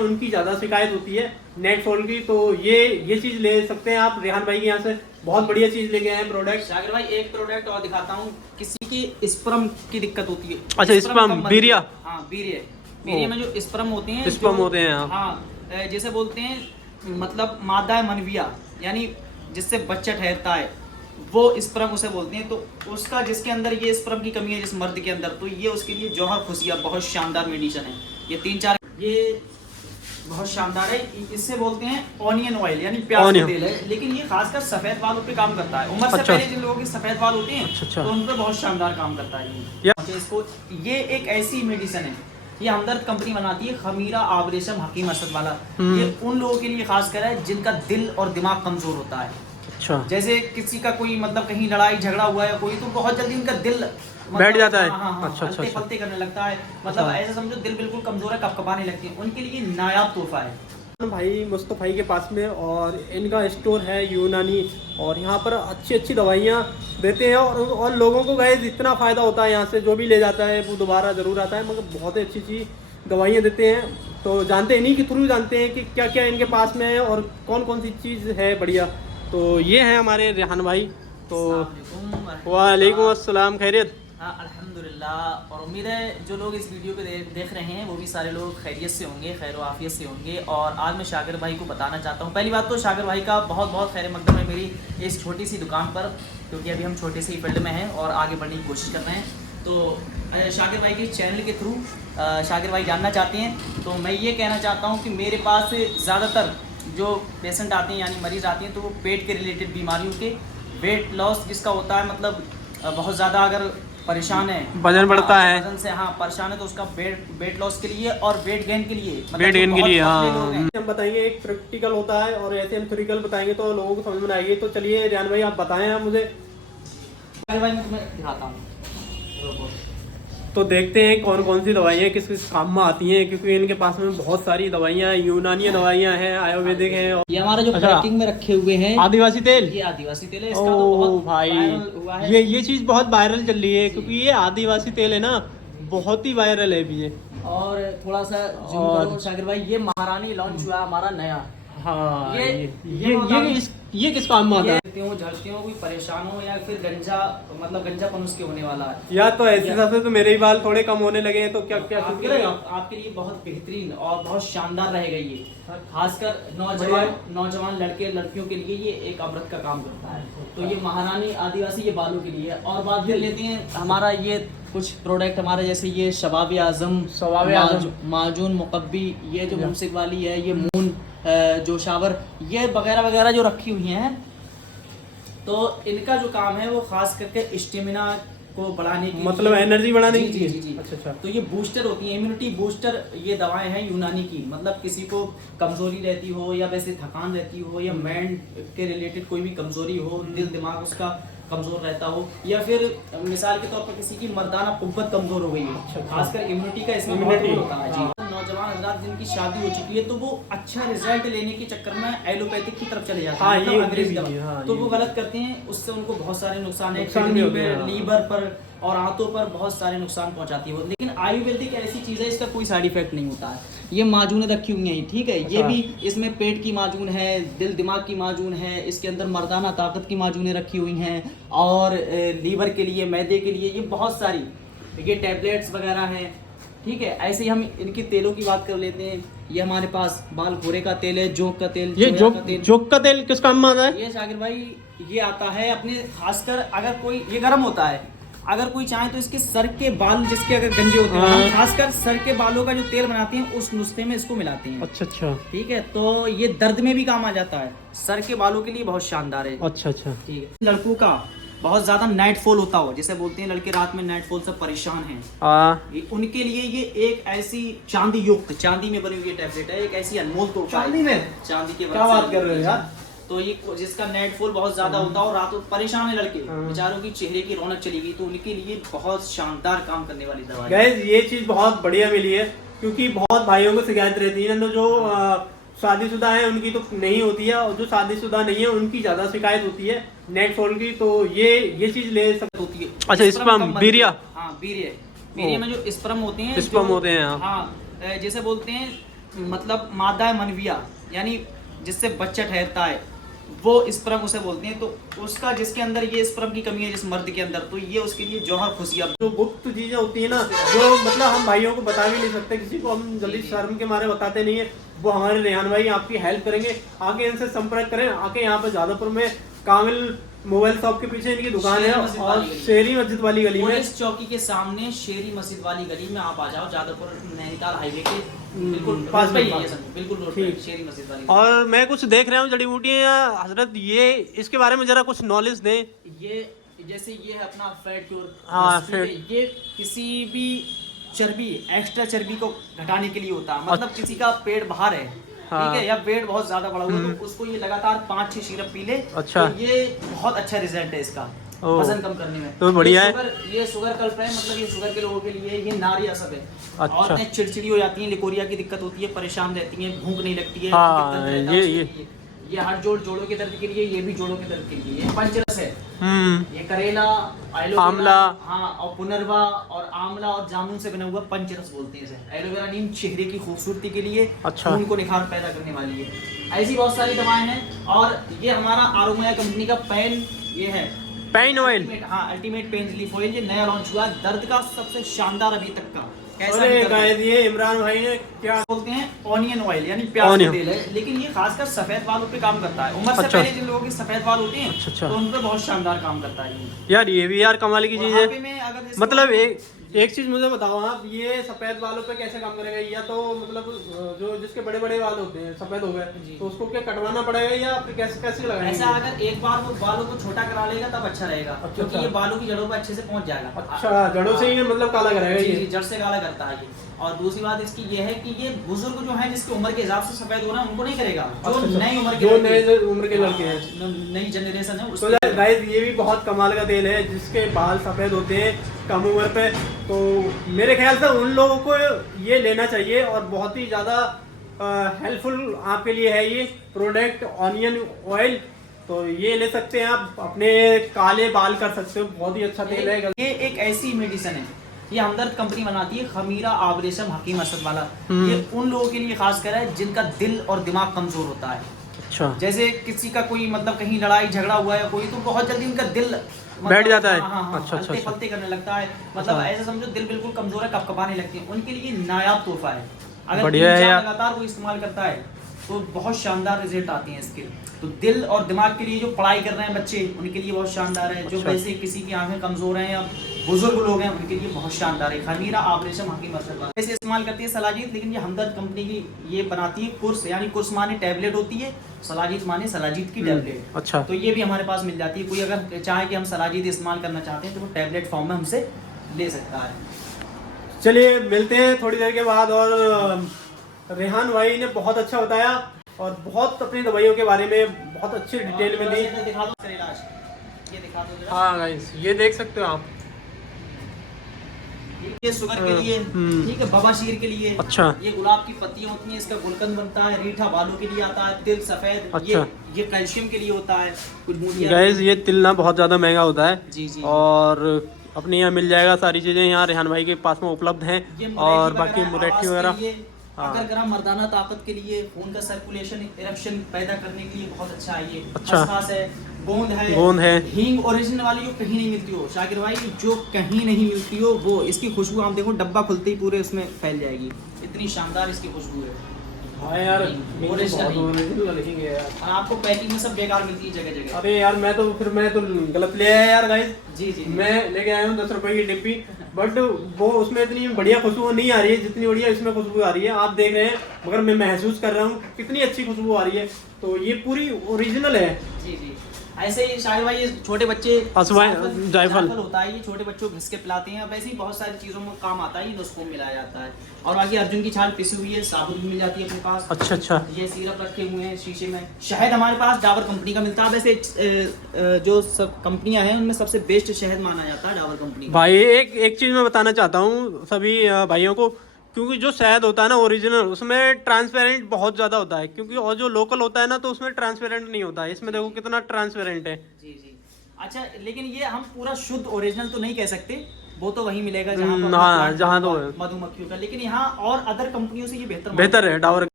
उनकी ज़्यादा शिकायत होती है नेट फॉल की। तो ये चीज़ ले सकते हैं आप रेहान भाई के यहाँ से, बहुत बढ़िया चीज़ लेके आए हैं प्रोडक्ट। शाकिर भाई एक प्रोडक्ट और दिखाता हूँ, किसी की स्पर्म की दिक्कत होती है। अच्छा स्पर्म, बीरिया। हाँ बीरिया में जो स्पर्म होते हैं, स्पर्म होते हैं हाँ जैसे बोलते हैं मतलब मादा मनविया, यानी जिससे बच्चा ठहरता है वो स्पर्म उसे बोलते हैं। तो उसका जिसके अंदर ये स्पर्म की कमी है जिस मर्द के अंदर, तो ये उसके लिए जौहर खुशिया बहुत शानदार मेडिसिन है। ये 3-4 ये बहुत शानदार है। इससे बोलते हैं ऑनियन ऑयल, यानी प्याज का तेल है, लेकिन ये खासकर सफेद बालों पे काम करता है। उम्र से पहले जिन लोगों के सफेद बाल होते हैं तो उन पे बहुत शानदार काम करता है ये। इसको ये एक ऐसी मेडिसिन है, ये हमदर्द कंपनी बनाती है, खमीरा आबरेशम हकीम असद वाला। ये उन लोगों के लिए खासकर है जिनका दिल और दिमाग कमजोर होता है। अच्छा। जैसे किसी का कोई मतलब कहीं लड़ाई झगड़ा हुआ है कोई, तो बहुत जल्दी उनका दिल बैठ जाता है। हाँ, अच्छा पलते करने लगता है, मतलब ऐसा समझो दिल बिल्कुल कमजोर है, कपकपाने लगती है, उनके लिए नायाब तोहफा है भाई मुस्तफा भाई के पास में। और इनका स्टोर है यूनानी, और यहाँ पर अच्छी दवाइयाँ देते हैं और लोगों को गए इतना फ़ायदा होता है यहाँ से, जो भी ले जाता है वो दोबारा ज़रूर आता है। मगर बहुत ही अच्छी दवाइयाँ देते हैं। तो जानते हैं, इन्हीं के थ्रू जानते हैं कि क्या क्या इनके पास में है और कौन कौन सी चीज़ है बढ़िया। तो ये है हमारे रेहान भाई। तो वालेकुम अस्सलाम, खैरियत? हाँ अल्हम्दुलिल्लाह। और उम्मीद है जो लोग इस वीडियो को देख रहे हैं वो भी सारे लोग खैरियत से होंगे, खैर व आफियत से होंगे। और आज मैं शाकिर भाई को बताना चाहता हूँ, पहली बात तो शाकिर भाई का बहुत बहुत खैर मकदम है मेरी इस छोटी सी दुकान पर, क्योंकि अभी हम छोटे से ही फील्ड में हैं और आगे बढ़ने की कोशिश कर रहे हैं। तो शाकिर भाई के चैनल के थ्रू शाकिर भाई जानना चाहते हैं, तो मैं ये कहना चाहता हूँ कि मेरे पास ज़्यादातर जो पेशेंट आते हैं यानी मरीज़ आते हैं, तो वो पेट के रिलेटेड बीमारियों के, वेट लॉस जिसका होता है, मतलब बहुत ज़्यादा अगर परेशान है, वजन बढ़ता है, वजन से हाँ परेशान है, तो उसका वेट लॉस के लिए और वेट गेन के लिए, वेट गेन के लिए हाँ हम बताएंगे। एक प्रैक्टिकल होता है और ऐसे हम थ्योरिकल बताएंगे तो लोगों को समझ में आएगी। तो चलिए रेहान भाई आप बताएं आप मुझे। मैं तुम्हें दिखाता हूँ, तो देखते हैं कौन कौन सी दवाइयाँ किस किस काम में आती हैं, क्योंकि इनके पास में बहुत सारी दवाइयाँ, यूनानी दवाइयाँ हैं, आयुर्वेदिक हैं। ये हमारा जो पैकिंग में रखे हुए हैं आदिवासी तेल, ये आदिवासी तेल है। इसका तो बहुत भाई हुआ है। ये चीज़ बहुत वायरल चल रही है, क्योंकि ये आदिवासी तेल है ना, बहुत ही वायरल है अभी ये। और थोड़ा सा जूम करो शाकिर भाई, ये महारानी लॉन्च हुआ हमारा नया। हाँ ये ये किस काम में आता है? झड़ती हूँ कोई परेशान हो, या फिर गंजापन उसके होने वाला है, या तो ऐसे हिसाब से तो मेरे ही बाल थोड़े कम होने लगे हैं, तो क्या क्या आपके लिए बहुत बेहतरीन और बहुत शानदार रहेगा ये। खासकर नौजवान लड़के लड़कियों के लिए ये एक अमृत का काम करता है। तो ये महारानी आदिवासी ये बालों के लिए। और बात कर लेते हैं हमारा ये कुछ प्रोडक्ट हमारे, जैसे ये शबाब आजम, माजून मुकब्बी, ये जो मुमसिक वाली है, ये मून जो शावर, ये वगैरह वगैरह जो रखी हुई हैं। तो इनका जो काम है वो खास करके स्टेमिना को बढ़ाने की, मतलब एनर्जी बढ़ाने की। जी। अच्छा। तो ये बूस्टर होती है, इम्यूनिटी बूस्टर ये दवाएं हैं यूनानी की। मतलब किसी को कमजोरी रहती हो, या वैसे थकान रहती हो, या माइंड के रिलेटेड कोई भी कमजोरी हो, दिल दिमाग उसका कमजोर रहता हो, या फिर मिसाल के तौर पर किसी की मर्दाना कुव्वत कमजोर हो गई है, खासकर इम्यूनिटी का इसमें बहुत रोल होता है। जी, नौजवान हजरात जिनकी शादी हो चुकी है, तो वो अच्छा रिजल्ट लेने के चक्कर में एलोपैथिक की तरफ चले जाते हैं, मतलब अंग्रेजी दवा, तो वो गलत करते हैं। उससे उनको बहुत सारे नुकसान है, किडनी पर, लीवर पर और आंतों पर बहुत सारे नुकसान पहुंचाती है। लेकिन आयुर्वेदिक ऐसी चीज है, इसका कोई साइड इफेक्ट नहीं होता है। ये माजून रखी हुई हैं, ठीक है, ये भी इसमें पेट की माजून है, दिल दिमाग की माजून है, इसके अंदर मर्दाना ताकत की माजूनें रखी हुई हैं, और लीवर के लिए, मैदे के लिए, ये बहुत सारी ये टैबलेट्स वगैरह हैं, ठीक है। ऐसे ही हम इनकी तेलों की बात कर लेते हैं। ये हमारे पास बाल घोड़े का तेल है, जोक का तेल। ये जोक का तेल किस काम में आता है? ये शाकिर भाई ये आता है अपने, खासकर अगर कोई, ये गर्म होता है, अगर कोई चाहे तो इसके सर के बाल जिसके अगर गंजे होते हैं, खासकर सर के बालों का जो तेल बनाते हैं उस नुस्खे में इसको मिलाते हैं। अच्छा, ठीक है। तो ये दर्द में भी काम आ जाता है, सर के बालों के लिए बहुत शानदार है। अच्छा, ठीक है। लड़कों का बहुत ज्यादा नाइट फॉल होता हो, जैसे बोलते हैं लड़के रात में नाइट फॉल से परेशान हैं, उनके लिए ये एक ऐसी चांदी युक्त, चांदी में बनी हुई टैबलेट है, एक ऐसी अनमोल तोहफा। चांदी के क्या बात कर रहे हो यार। तो ये जिसका नाइट फॉल बहुत ज्यादा होता है और रात को परेशान है लड़के, बेचारों की चेहरे की रौनक चली गई, तो उनके लिए बहुत शानदार काम करने वाली दवा है। ये चीज बहुत बढ़िया मिली है, क्योंकि बहुत भाइयों को शिकायत रहती है ना, जो शादीशुदा है उनकी तो नहीं होती है, और जो शादीशुदा नहीं है उनकी ज्यादा शिकायत होती है नेट फॉल की। तो ये चीज ले सकती होती है। अच्छा स्पर्म, बीरिया। हाँ बीरिया में जो स्पर्म होते हैं, स्पर्म होते हैं, हाँ जैसे बोलते हैं मतलब मादा मनविया, यानी जिससे बच्चा ठहरता है, वो स्पर्म उसे बोलते हैं। तो उसका जिसके अंदर ये स्पर्म की कमी है, जिस मर्द के अंदर, तो ये उसके लिए जौहर खुशियाँ। जो गुप्त चीजें होती है ना, जो मतलब हम भाइयों को बता भी नहीं सकते, किसी को हम जल्दी शर्म के मारे बताते नहीं है, वो हमारे रेहान भाई आपकी हेल्प करेंगे। आके इनसे संपर्क करें, आके यहाँ पे जादवपुर में कामिल मोबाइल शॉप के पीछे इनकी दुकान है, और शेरी मस्जिद वाली गली में, पुलिस चौकी के सामने शेरी मस्जिद वाली गली में आप आ जाओ, जादवपुर नैनीताल हाईवे के बिल्कुल पास में ही है, बिल्कुल रोड पे शेरी मस्जिद वाली। और मैं कुछ देख रहा हूँ जड़ी बूटियाँ हजरत, ये इसके बारे में जरा कुछ नॉलेज दें। ये जैसे ये है अपना फैट क्योर। हाँ, फैट। ये किसी भी चर्बी, एक्स्ट्रा चर्बी को घटाने के लिए होता है। मतलब किसी का पेट बाहर है, ठीक है, या पेट बहुत ज्यादा बड़ा हुआ, तो उसको ये लगातार 5-6 सिरप पी ले। अच्छा। तो ये बहुत अच्छा रिजल्ट है इसका वजन कम करने में। तो बढ़िया है। ये शुगर कल्प है, मतलब ये शुगर के लोगों के लिए ये नारिया सब है। अच्छा। औरतें चिड़चिड़ी हो जाती हैं, लिकोरिया की दिक्कत होती है, परेशान रहती हैं, भूख नहीं लगती है, हाँ, ये हाथ जोड़ों के दर्द के लिए, ये भी जोड़ों के दर्द के लिए। ये पंचरस है, ये करेला, आंवला, हाँ, और पुनर्वा और आंवला और जामुन से बना हुआ पंचरस बोलते हैं इसे। एलोवेरा नीम चेहरे की खूबसूरती के लिए, अच्छा, खून को निखार पैदा करने वाली है। ऐसी बहुत सारी दवाएं हैं। और ये हमारा आरोमाया कंपनी का पेन, ये है पेन ऑयल, हाँ, अल्टीमेट पेन रिलीफ ऑयल, ये नया लॉन्च हुआ है, दर्द का सबसे शानदार अभी तक का। अरे गाइस, ये इमरान भाई ने क्या बोलते हैं, ऑनियन ऑयल, यानी प्याज का तेल है, लेकिन ये खासकर सफेद बालों पे काम करता है। उम्र से पहले जिन लोगों के सफेद बाल होते हैं, तो उन पे बहुत शानदार काम करता है यार। ये भी यार कमाल की चीज है। अगर मतलब एक चीज मुझे बताओ आप, ये सफेद बालों पे कैसे काम करेगा? या तो मतलब जो जिसके बड़े बड़े बाल होते हैं, सफेद हो गए, तो उसको क्या कटवाना पड़ेगा, या फिर कैसे कैसे लगाएंगे? ऐसा अगर एक बार वो बालों को छोटा करा लेगा तब अच्छा रहेगा, क्योंकि ये बालों की जड़ों पे अच्छे से पहुंच जाएगा। अच्छा, जड़ों से ही मतलब काला करेगा ये? जड़ से काला करता है ये। और दूसरी बात इसकी ये है कि ये बुजुर्ग जो है, जिसकी उम्र के हिसाब से सफेद होना, उनको नहीं करेगा। जो नई उम्र के लड़के हैं, नई जनरेशन है, तो गाइस ये भी बहुत कमाल का तेल है। जिसके बाल सफेद होते हैं कम उम्र पे, तो मेरे ख्याल से उन लोगों को ये लेना चाहिए, और बहुत ही ज़्यादा हेल्पफुल आपके लिए है ये प्रोडक्ट, ऑनियन ऑयल। तो ये ले सकते हैं आप, अपने काले बाल कर सकते हो, बहुत ही अच्छा तेल है। ये एक ऐसी मेडिसिन है, ये हमदर्द कंपनी बनाती है, खमीरा आबरेशम हकीम असद वाला। ये उन लोगों के लिए खास कर है जिनका दिल और दिमाग कमजोर होता है। अच्छा। जैसे किसी का कोई मतलब कहीं लड़ाई झगड़ा हुआ है कोई, तो बहुत जल्दी उनका दिल बैठ जाता है। हाँ, अच्छा, फलते करने लगता है। मतलब ऐसा समझो, दिल बिल्कुल कमजोर है, कपकपाने लगती है, उनके लिए नायाब तोहफा है। अगर लगातार वो इस्तेमाल करता है तो बहुत शानदार रिजल्ट आते हैं इसके। तो दिल और दिमाग के लिए, जो पढ़ाई कर रहे हैं बच्चे, उनके लिए बहुत शानदार है। जो वैसे किसी की आंखें कमजोर हैं या बुजुर्ग लोग हैं, उनके लिए बहुत शानदार है। खमीरा आबरेशम हकीम असद वाला ऐसे इस्तेमाल करती है सलाजीत, लेकिन ये हमदर्द कंपनी की ये बनाती है कुर्स, यानी कुर्स माने टैबलेट होती है, सलाजीत माने सलाजीत की टैबलेट। अच्छा। तो ये भी हमारे पास मिल जाती है। कोई अगर चाहे कि हम सलाजीत इस्तेमाल करना चाहते हैं, तो वो टैबलेट फॉर्म में हमसे ले सकता है। चलिए मिलते हैं थोड़ी देर के बाद। और रेहान भाई ने बहुत अच्छा बताया, और बहुत अपनी दवाइयों के बारे में बहुत अच्छी डिटेल में दी। दिखा दो सर इलाज, ये दिखा दो जरा। हाँ गाइस, ये देख सकते हो आप, ये शुगर के लिए, ठीक है, बवासीर के लिए। अच्छा। ये गुलाब की पत्तियां होती हैं, इसका गुलकंद बनता है, रीठा बालों के लिए आता है, तिल सफेद। अच्छा। ये कैल्शियम के लिए होता है। कुछ गाइस ये तिल ना बहुत ज्यादा महंगा होता है। जी जी। और अपने यहाँ मिल जाएगा, सारी चीजें यहाँ रेहान भाई के पास में उपलब्ध हैं। और बाकी मुरेठी वगैरह, अगर गरम मर्दाना ताकत के लिए, खून का सर्कुलेशन, इरेक्शन पैदा करने के लिए बहुत अच्छा है ये। अच्छा। खसखस है, गोंद है, हींग ओरिजिनल वाली जो कहीं नहीं मिलती हो, शाकिर भाई, जो कहीं नहीं मिलती हो वो। इसकी खुशबू आप देखो, डब्बा खुलते ही पूरे उसमें फैल जाएगी, इतनी शानदार इसकी खुशबू है। हाँ यार, और आपको पैकिंग में सब बेकार मिलती है जगह जगह। अरे यार, मैं तो गलत ले आया यार गाइस। जी जी। मैं लेके आया हूँ 10 रुपए की डिब्बी, बट वो उसमें इतनी बढ़िया खुशबू नहीं आ रही है जितनी बढ़िया इसमें खुशबू आ रही है। आप देख रहे हैं, मगर मैं महसूस कर रहा हूँ कितनी अच्छी खुशबू आ रही है। तो ये पूरी ओरिजिनल है। जी जी। ऐसे ही शाहिद भाई, ये छोटे बच्चे जायफल होता है, ये छोटे बच्चों को घिस के पिलाते हैं। अब ऐसे ही बहुत सारी चीजों में काम आता है, ये नुस्खों में मिलाया जाता है। और बाकी अर्जुन की छाल पिसी हुई है, साबुत भी मिल जाती है अपने पास। अच्छा अच्छा। ये सिरप रखे हुए हैं शीशे में। शहद हमारे पास डाबर कंपनी का मिलता है। वैसे जो सब कंपनियां हैं उनमें सबसे बेस्ट शहद माना जाता है डाबर कंपनी। भाई एक चीज मैं बताना चाहता हूँ सभी भाइयों को, क्योंकि जो शहद होता है ना ओरिजिनल, उसमें ट्रांसपेरेंट बहुत ज़्यादा होता है। क्योंकि और जो लोकल होता है ना, तो उसमें ट्रांसपेरेंट नहीं होता है। इसमें देखो कितना ट्रांसपेरेंट है। जी जी। अच्छा, लेकिन ये हम पूरा शुद्ध ओरिजिनल तो नहीं कह सकते, वो तो वही मिलेगा जहाँ जहाँ तो मधुमक्खियों का। लेकिन यहाँ और अदर कंपनियों से ये बेहतर है डाबर।